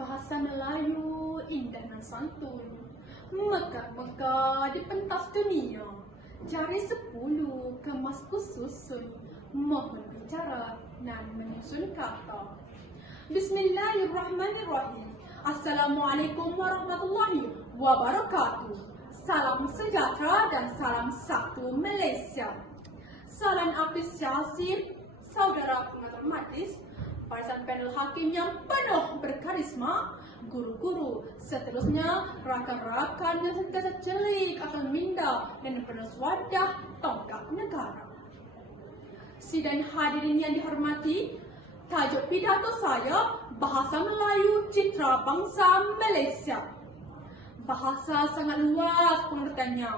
Bahasa Melayu indah dan santun, megah-megah di pentas dunia. Jari 10 kemasku susun, mohon bicara dan menyusun kata. Bismillahirrahmanirrahim. Assalamualaikum warahmatullahi wabarakatuh. Salam sejahtera dan salam satu Malaysia. Salam apresiasi saudara pengatur majlis, barisan panel hakim yang penuh berkarisma, guru-guru, seterusnya rakan-rakan yang sentiasa celik akan minda dan penuh wadah tongkat negara. Sidang hadirin yang dihormati, tajuk pidato saya Bahasa Melayu Citra Bangsa Malaysia. Bahasa sangat luas pengertiannya.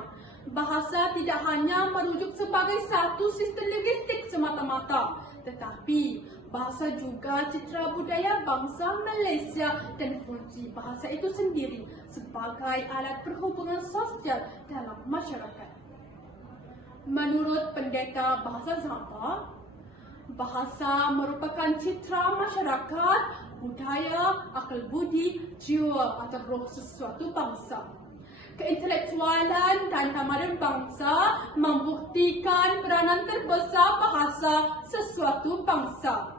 Bahasa tidak hanya merujuk sebagai satu sistem linguistik semata-mata, tetapi bahasa juga citra budaya bangsa Malaysia dan fungsi bahasa itu sendiri sebagai alat perhubungan sosial dalam masyarakat. Menurut Pendeta Bahasa Zamba, bahasa merupakan citra masyarakat, budaya, akal budi, jiwa atau roh sesuatu bangsa. Keintelektualan dan tamadun bangsa membuktikan peranan terbesar bahasa sesuatu bangsa.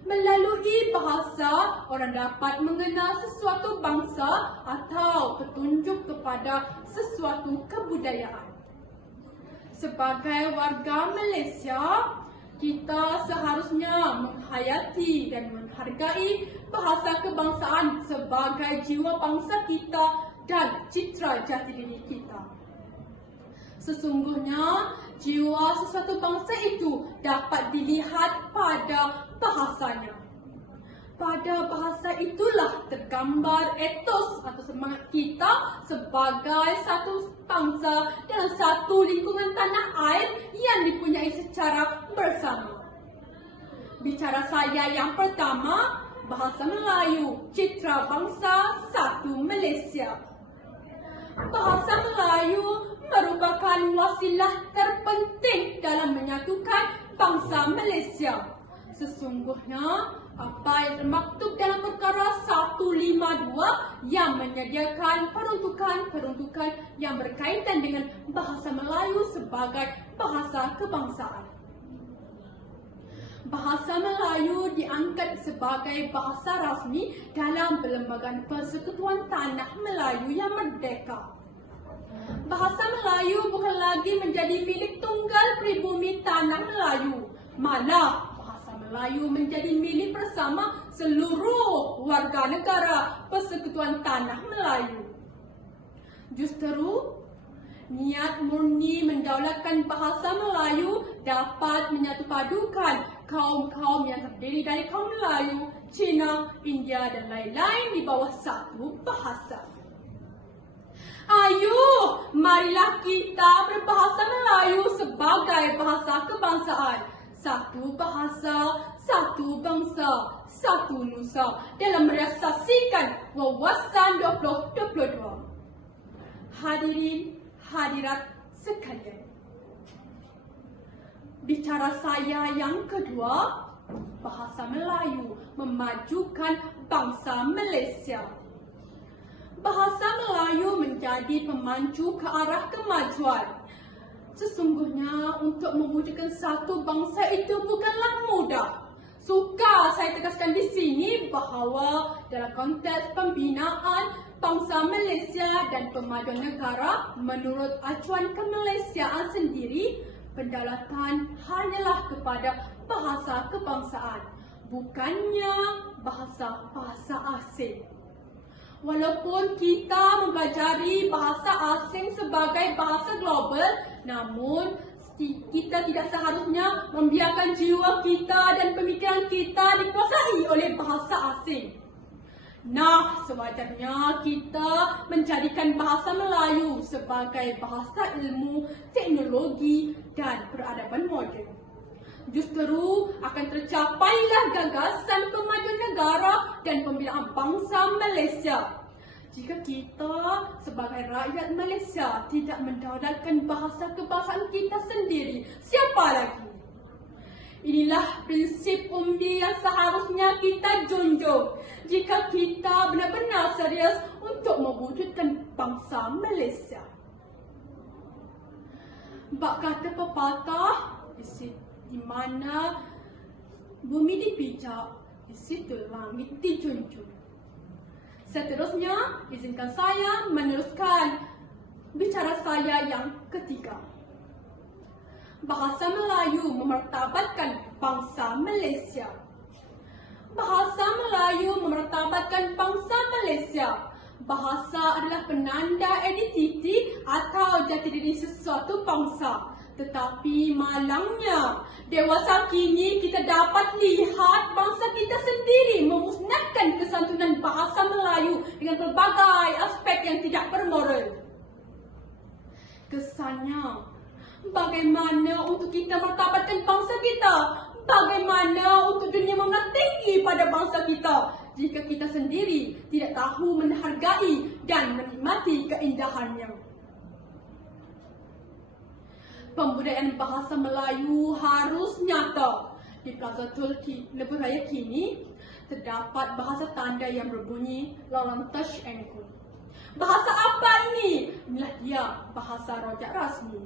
Melalui bahasa, orang dapat mengenal sesuatu bangsa atau petunjuk kepada sesuatu kebudayaan. Sebagai warga Malaysia, kita seharusnya menghayati dan menghargai bahasa kebangsaan sebagai jiwa bangsa kita dan citra jati diri kita. Sesungguhnya, jiwa sesuatu bangsa itu dapat dilihat pada bahasanya. Pada bahasa itulah tergambar etos atau semangat kita sebagai satu bangsa dalam satu lingkungan tanah air yang dipunyai secara bersama. Bicara saya yang pertama, Bahasa Melayu Citra Bangsa Satu Malaysia. Bahasa Melayu merupakan wasilah terpenting dalam menyatukan bangsa Malaysia. Sesungguhnya, apa yang termaktub dalam perkara 152 yang menyediakan peruntukan yang berkaitan dengan bahasa Melayu sebagai bahasa kebangsaan. Bahasa Melayu diangkat sebagai bahasa rasmi dalam Perlembagaan Persekutuan Tanah Melayu yang merdeka. Bahasa Melayu bukan lagi menjadi milik tunggal pribumi Tanah Melayu, malah bahasa Melayu menjadi milik bersama seluruh warga negara Persekutuan Tanah Melayu. Justru, niat murni mendaulatkan bahasa Melayu dapat menyatupadukan kaum-kaum yang terdiri dari kaum Melayu, Cina, India dan lain-lain di bawah satu bahasa. Ayo, marilah kita berbahasa Melayu sebagai bahasa kebangsaan. Satu bahasa, satu bangsa, satu nusa dalam merealisasikan wawasan 2022. Hadirin, hadirat sekalian. Bicara saya yang kedua, bahasa Melayu memajukan bangsa Malaysia. Bahasa Melayu menjadi pemancu ke arah kemajuan. Sesungguhnya untuk mewujudkan satu bangsa itu bukanlah mudah. Suka saya tegaskan di sini bahawa dalam konteks pembinaan bangsa Malaysia dan pemajuan negara menurut acuan kemalaysiaan sendiri, pendaulatan hanyalah kepada bahasa kebangsaan, bukannya bahasa-bahasa asing. Walaupun kita mempelajari bahasa asing sebagai bahasa global, namun kita tidak seharusnya membiarkan jiwa kita dan pemikiran kita dikuasai oleh bahasa asing. Nah, sewajarnya kita menjadikan bahasa Melayu sebagai bahasa ilmu, teknologi dan peradaban moden. Justru akan tercapailah gagasan pemajuan negara dan pembinaan bangsa Malaysia jika kita sebagai rakyat Malaysia tidak mendaulatkan bahasa kebangsaan kita sendiri. Siapa lagi? Inilah prinsip umbi yang seharusnya kita junjung jika kita benar-benar serius untuk mewujudkan bangsa Malaysia. Bak kata pepatah, di mana bumi dipijak, di situ langit dijunjung. Seterusnya, izinkan saya meneruskan bicara saya yang ketiga. Bahasa Melayu memartabatkan bangsa Malaysia. Bahasa Melayu memartabatkan bangsa Malaysia. Bahasa adalah penanda identiti atau jati diri sesuatu bangsa. Tetapi malangnya, dewasa kini kita dapat lihat bangsa kita sendiri memusnahkan kesantunan bahasa Melayu dengan pelbagai aspek yang tidak bermoral. Kesannya, bagaimana untuk kita martabatkan bangsa kita? Bagaimana untuk dunia memandang tinggi pada bangsa kita jika kita sendiri tidak tahu menghargai dan menikmati keindahannya? Pembudayaan bahasa Melayu harus nyata. Di Plaza Tulki Lebuh Raya kini terdapat bahasa tanda yang berbunyi Lalang Tash Engkul. Bahasa apa ini? Inilah dia bahasa rojak rasmi.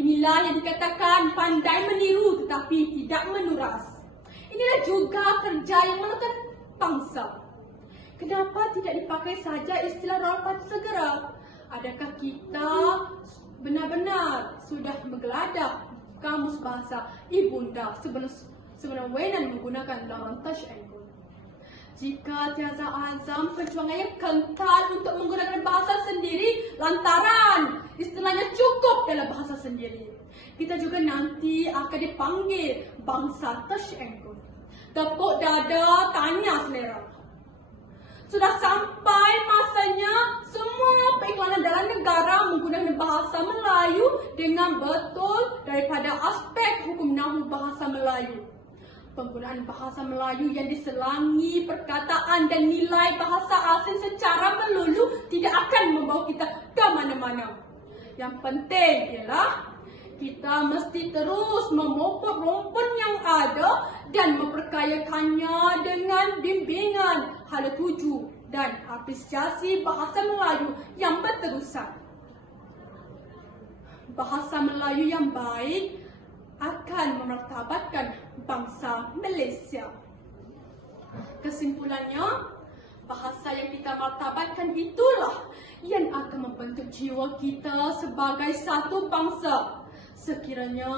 Inilah yang dikatakan pandai meniru tetapi tidak menuras. Inilah juga kerja yang melekat bangsa. Kenapa tidak dipakai saja istilah rapat segera? Adakah kita benar-benar sudah menggeladak kamus bahasa ibunda sebelum wenan menggunakan Lalang Tash Engkul? Jika tiada azam perjuangan yang kental untuk menggunakan bahasa sendiri lantaran istilahnya cukup dalam bahasa sendiri, kita juga nanti akan dipanggil bangsa Tash Engkul. Tepuk dada, tanya selera. Sudah sampai masanya semua periklanan dalam negara menggunakan bahasa Melayu dengan betul daripada aspek hukum nahu bahasa Melayu. Penggunaan bahasa Melayu yang diselangi perkataan dan nilai bahasa asing secara melulu tidak akan membawa kita ke mana-mana. Yang penting ialah kita mesti terus memupuk rumpun yang ada dan memperkayakannya dengan bimbingan hala tuju dan apresiasi bahasa Melayu yang berterusan. Bahasa Melayu yang baik akan memartabatkan bangsa Malaysia. Kesimpulannya, bahasa yang kita martabatkan itulah yang akan membentuk jiwa kita sebagai satu bangsa. Sekiranya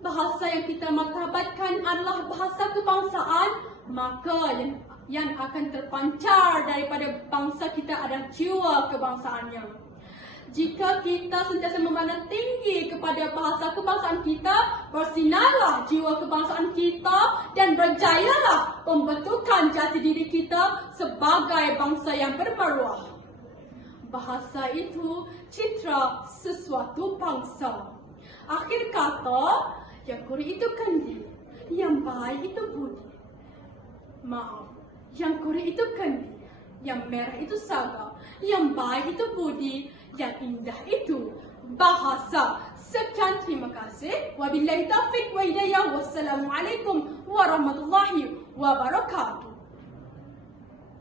bahasa yang kita martabatkan adalah bahasa kebangsaan, maka yang akan terpancar daripada bangsa kita adalah jiwa kebangsaannya. Jika kita sentiasa memandang tinggi kepada bahasa kebangsaan kita, bersinarlah jiwa kebangsaan kita dan berjayalah pembentukan jati diri kita sebagai bangsa yang bermaruah. Bahasa itu citra sesuatu bangsa. Akhir kata, yang kurik itu kendi, yang baik itu budi. Maaf, yang kurik itu kendi, yang merah itu saga, yang baik itu budi, yang indah itu bahasa. Sekian, terima kasih. Wabillahi taufiq wa hidayah. Wassalamualaikum warahmatullahi wabarakatuh.